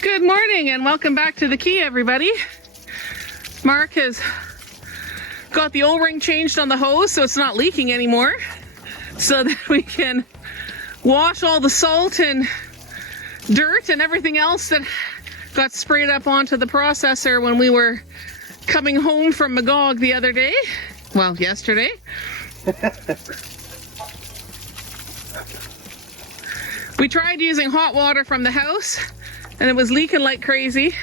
Good morning and welcome back to the Key, everybody. Mark has got the O-ring changed on the hose so it's not leaking anymore, so that we can wash all the salt and dirt and everything else that got sprayed up onto the processor when we were coming home from Magog the other day. Well, yesterday. We tried using hot water from the house and it was leaking like crazy.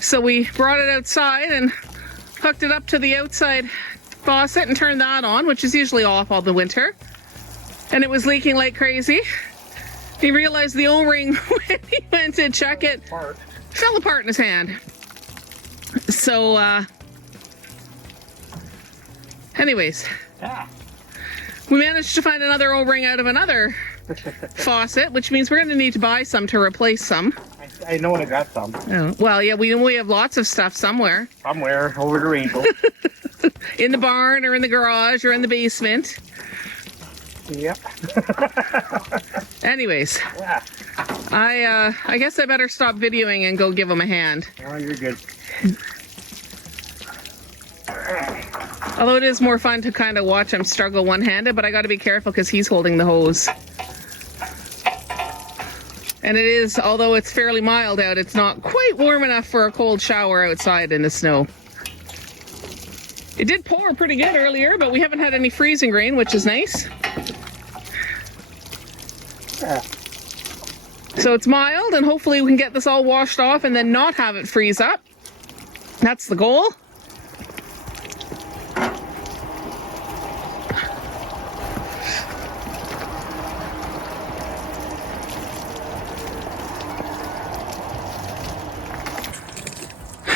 So we brought it outside and hooked it up to the outside faucet and turned that on, which is usually off all the winter. And it was leaking like crazy. He realized the O-ring when he went to check it fell apart in his hand. So, anyways, we managed to find another O-ring out of another faucet, which means we're going to need to buy some to replace some. I know I got some. Oh, well, yeah, we have lots of stuff somewhere. Somewhere over the rainbow. In the barn or in the garage or in the basement. Yep. Anyways, Yeah. I guess I better stop videoing and go give him a hand. Oh, you're good. Although it is more fun to kind of watch him struggle one-handed, but I got to be careful because he's holding the hose. And it is, although it's fairly mild out, it's not quite warm enough for a cold shower outside in the snow. It did pour pretty good earlier, but we haven't had any freezing rain, which is nice. Yeah. So it's mild, and hopefully we can get this all washed off and then not have it freeze up. That's the goal.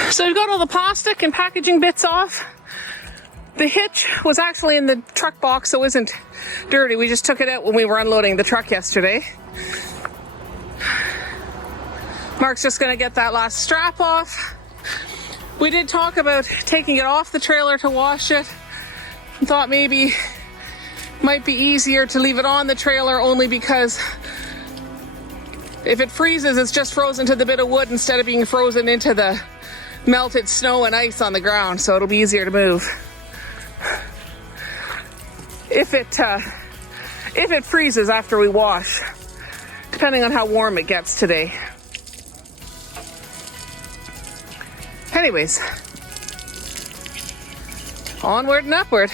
So we've got all the plastic and packaging bits off. The hitch was actually in the truck box, so it isn't dirty. We just took it out when we were unloading the truck yesterday. Mark's just going to get that last strap off. We did talk about taking it off the trailer to wash it. Thought maybe it might be easier to leave it on the trailer only because if it freezes, it's just frozen to the bit of wood instead of being frozen into the melted snow and ice on the ground, so it'll be easier to move. If it freezes after we wash, depending on how warm it gets today. Anyways, onward and upward.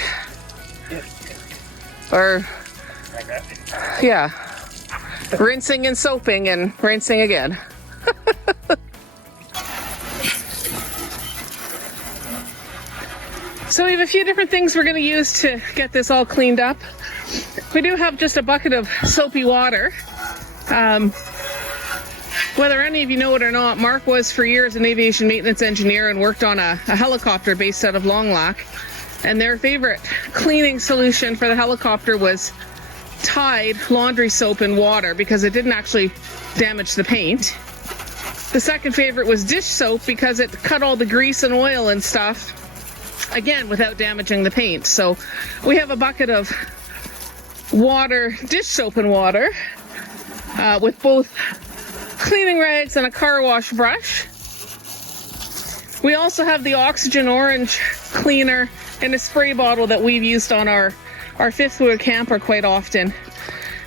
Or, yeah, rinsing and soaping and rinsing again. So we have a few different things we're going to use to get this all cleaned up. We do have just a bucket of soapy water. Whether any of you know it or not, Mark was for years an aviation maintenance engineer and worked on a helicopter based out of Long Loch. And their favorite cleaning solution for the helicopter was Tide laundry soap in water because it didn't actually damage the paint. The second favorite was dish soap because it cut all the grease and oil and stuff, again, without damaging the paint. So we have a bucket of water, dish soap and water, with both cleaning rags and a car wash brush. We also have the Oxygen Orange cleaner in a spray bottle that we've used on our fifth wheel camper quite often.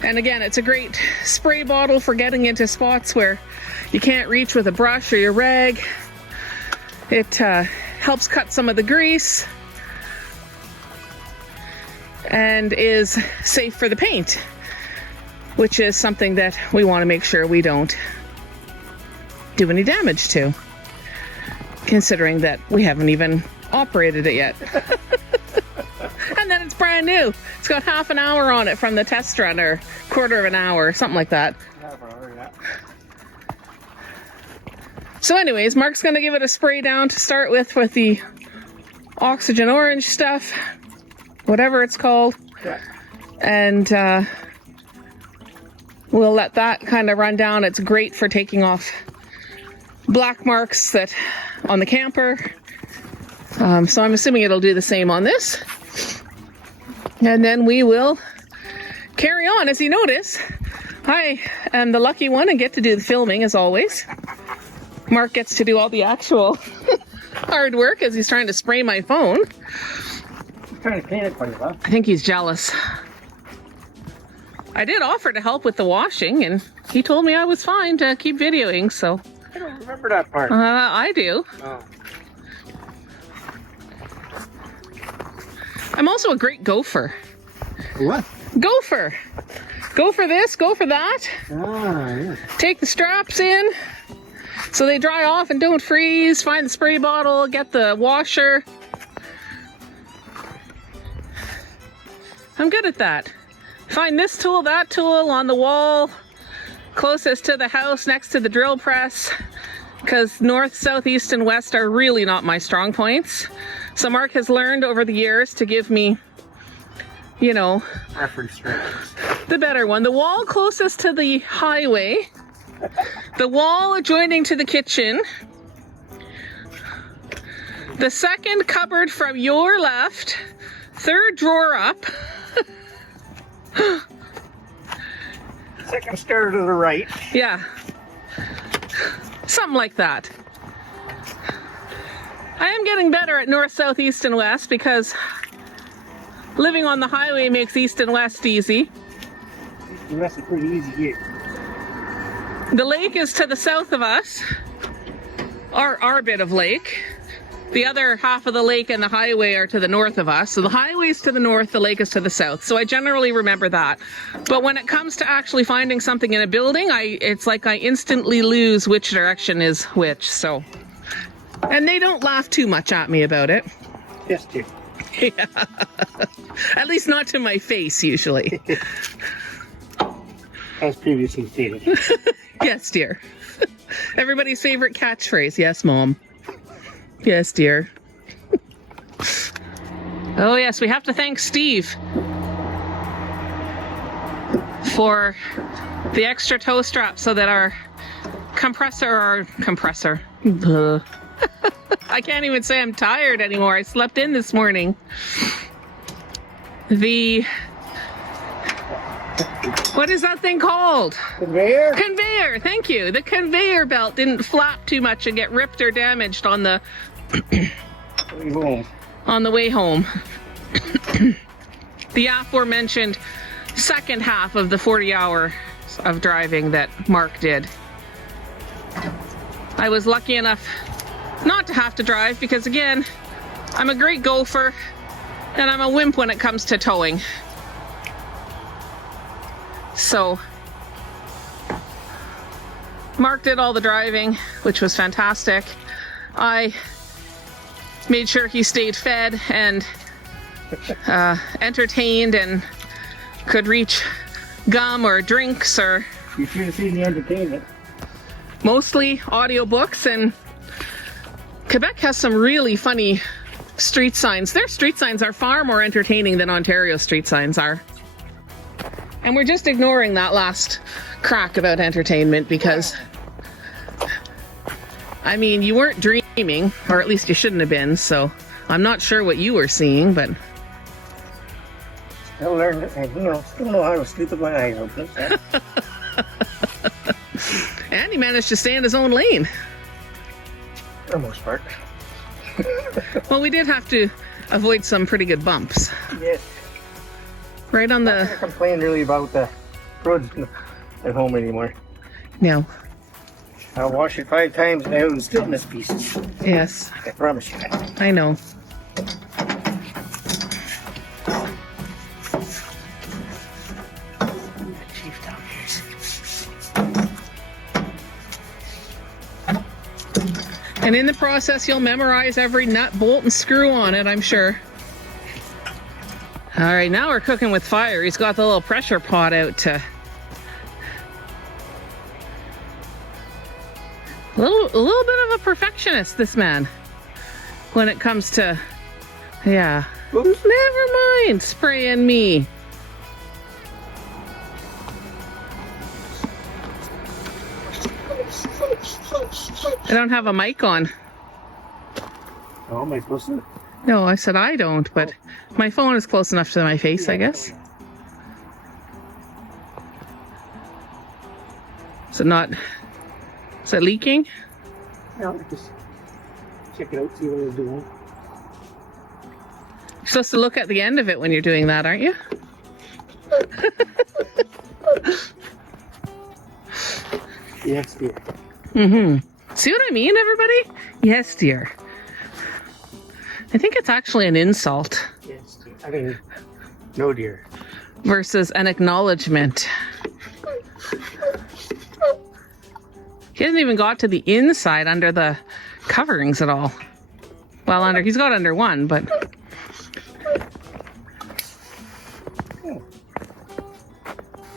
And again, it's a great spray bottle for getting into spots where you can't reach with a brush or your rag. It helps cut some of the grease and is safe for the paint, which is something that we want to make sure we don't do any damage to, considering that we haven't even operated it yet. And then it's brand new. It's got half an hour on it from the test run, or quarter of an hour, something like that. Half an hour, yeah. So anyways, Mark's going to give it a spray down to start with the Oxygen Orange stuff, whatever it's called. Yeah. And we'll let that kind of run down. It's great for taking off black marks that on the camper. So I'm assuming it'll do the same on this. And then we will carry on. As you notice, I am the lucky one and get to do the filming as always. Mark gets to do all the actual hard work as he's trying to spray my phone. I'm trying to clean it for you, huh? I think he's jealous. I did offer to help with the washing, and he told me I was fine to keep videoing, so. I don't remember that part. I do. Oh. I'm also a great gopher. What? Gopher. Go for this, go for that. Ah, yeah. Take the straps in so they dry off and don't freeze. Find the spray bottle, get the washer. I'm good at that. Find this tool, that tool on the wall closest to the house next to the drill press, because north, south, east, and west are really not my strong points. So Mark has learned over the years to give me, you know, Reference directions. the better one. The wall closest to the highway, the wall adjoining to the kitchen, the second cupboard from your left, third drawer up. Second stair to the right. Yeah. Something like that. I am getting better at north, south, east, and west because living on the highway makes east and west easy. The rest is pretty easy here. The lake is to the south of us, our bit of lake. The other half of the lake and the highway are to the north of us. So the highway is to the north, the lake is to the south. So I generally remember that. But when it comes to actually finding something in a building, it's like I instantly lose which direction is which. So, and they don't laugh too much at me about it. Yes, dear. Yeah. At least not to my face, usually. As previously stated. Yes, dear. Everybody's favorite catchphrase. Yes, Mom. Yes, dear. Oh, yes, we have to thank Steve for the extra toe strap so that our compressor, Ugh. I can't even say I'm tired anymore. I slept in this morning. What is that thing called? Conveyor? Conveyor, thank you. The conveyor belt didn't flap too much and get ripped or damaged on the way home. The aforementioned second half of the 40 hours of driving that Mark did. I was lucky enough not to have to drive because, again, I'm a great gopher and I'm a wimp when it comes to towing. So Mark did all the driving, which was fantastic. I made sure he stayed fed and entertained and could reach gum or drinks or... You should have seen the entertainment. Mostly audiobooks, and Quebec has some really funny street signs. Their street signs are far more entertaining than Ontario street signs are. And we're just ignoring that last crack about entertainment because, I mean, you weren't dreaming, or at least you shouldn't have been, so I'm not sure what you were seeing, but... Still learn it, and still know how to sleep with my eyes open. And he managed to stay in his own lane. For the most part. Well, we did have to avoid some pretty good bumps. Yes. Right on I'm not the... gonna complain really about the roads at home anymore. No. I'll wash it 5 times and I will still miss pieces. Yes, I promise you that. I know. Chief down here. And in the process, you'll memorize every nut, bolt, and screw on it, I'm sure. All right, now we're cooking with fire. He's got the little pressure pot out to... A little bit of a perfectionist, this man, when it comes to... Yeah. Oops. Never mind spraying me. I don't have a mic on. Oh, am I supposed to? No, I said I don't, but my phone is close enough to my face, I guess. Is it not... Is it leaking? No, just check it out, see what it's doing. You're supposed to look at the end of it when you're doing that, aren't you? Yes, dear. See what I mean, everybody? Yes, dear. I think it's actually an insult Yes, dear. I mean, no, dear. versus an acknowledgement. He hasn't even got to the inside under the coverings at all. Well, he's got under one, but...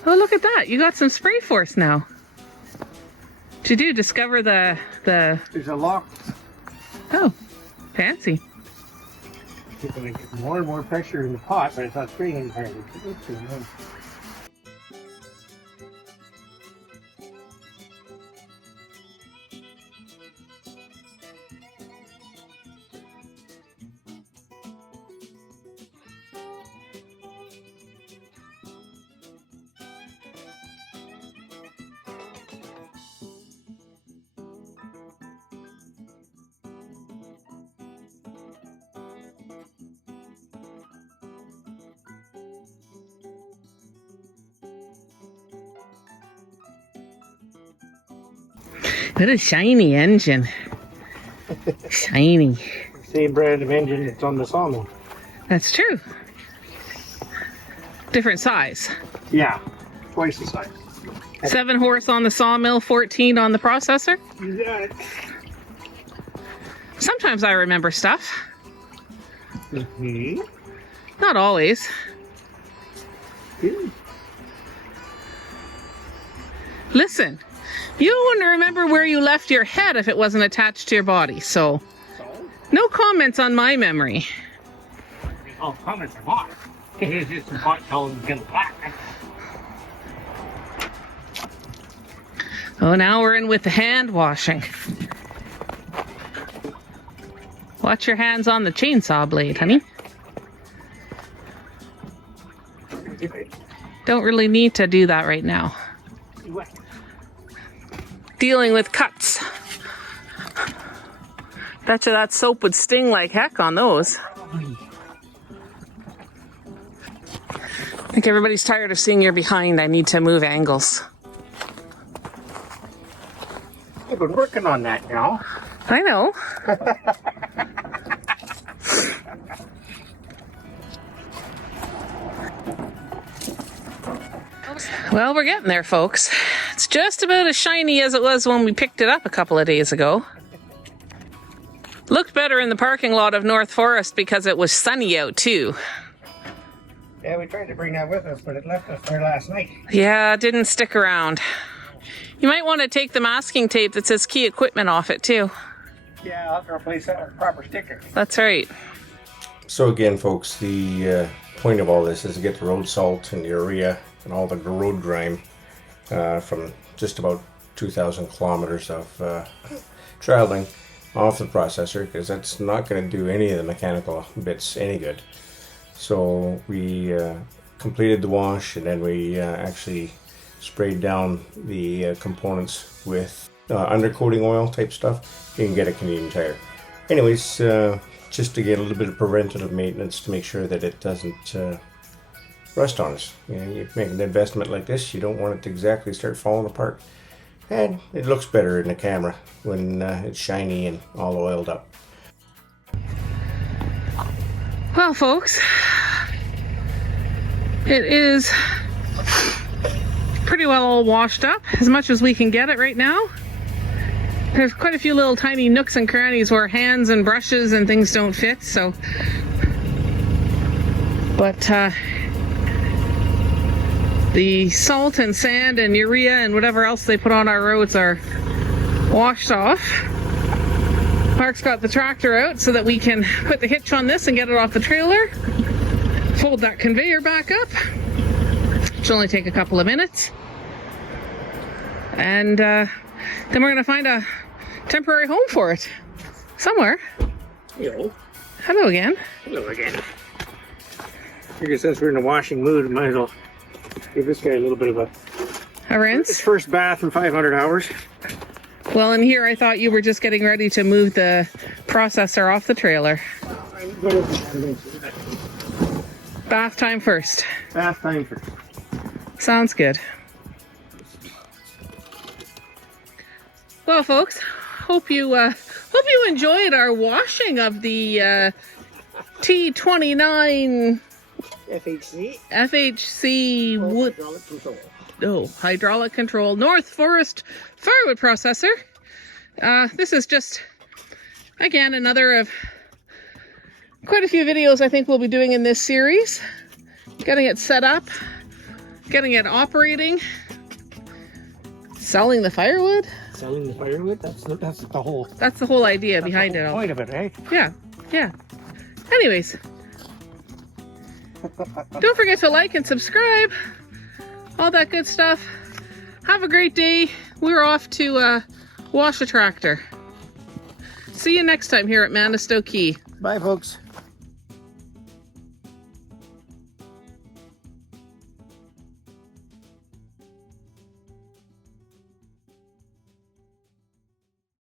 Oh, look at that. You got some spray force now. Did you discover the... There's a lock. Oh, fancy. You're going to get more and more pressure in the pot, but it's not spraying entirely. What a shiny engine. Shiny. Same brand of engine that's on the sawmill. That's true. Different size. Yeah, twice the size. 7 horse on the sawmill, 14 on the processor. You got it. Sometimes I remember stuff. Mm-hmm. Not always. Listen, you wouldn't remember where you left your head if it wasn't attached to your body, so no comments on my memory. Oh, comments are hot. It's just a hot towel and get black. Oh, now we're in with the hand washing. Watch your hands on the chainsaw blade, honey. Don't really need to do that right now. Dealing with cuts. Betcha that soap would sting like heck on those. I think everybody's tired of seeing your behind. I need to move angles. I've been working on that now. I know. Well, we're getting there, folks. It's just about as shiny as it was when we picked it up a couple of days ago. Looked better in the parking lot of North Forest because it was sunny out too. Yeah, we tried to bring that with us, but it left us there last night. Yeah, it didn't stick around. You might want to take the masking tape that says key equipment off it too. Yeah, I'll have to replace that with a proper sticker. That's right. So again, folks, the point of all this is to get the road salt and urea and all the road grime from just about 2,000 kilometers of traveling off the processor, because that's not going to do any of the mechanical bits any good. So we completed the wash, and then we actually sprayed down the components with undercoating oil type stuff. You can get a Canadian Tire. Anyways, just to get a little bit of preventative maintenance to make sure that it doesn't rust on us. You know, you make an investment like this, you don't want it to exactly start falling apart. And it looks better in the camera when it's shiny and all oiled up. Well, folks, it is pretty well all washed up, as much as we can get it right now. There's quite a few little tiny nooks and crannies where hands and brushes and things don't fit, so. But the salt and sand and urea and whatever else they put on our roads are washed off. Mark's got the tractor out so that we can put the hitch on this and get it off the trailer. Fold that conveyor back up. It'll only take a couple of minutes. And then we're going to find a temporary home for it. Somewhere. Hello. Hello again. Hello again. Figure since we're in a washing mood, we might as well give this guy a little bit of A rinse? his first bath in 500 hours. Well, in here I thought you were just getting ready to move the processor off the trailer. Bath time first. Bath time first. Sounds good. Well, folks, hope you enjoyed our washing of the T29 FHC wood. Hydraulic control. Oh, hydraulic control NorthForest firewood processor. This is just, again, another of quite a few videos I think we'll be doing in this series. Getting it set up, getting it operating, selling the firewood. Selling the firewood. That's the whole. That's the whole idea behind it all. Point of it, eh? Yeah, yeah. Anyways, don't forget to like and subscribe. All that good stuff. Have a great day. We're off to wash a tractor. See you next time here at Manistow Key. Bye, folks.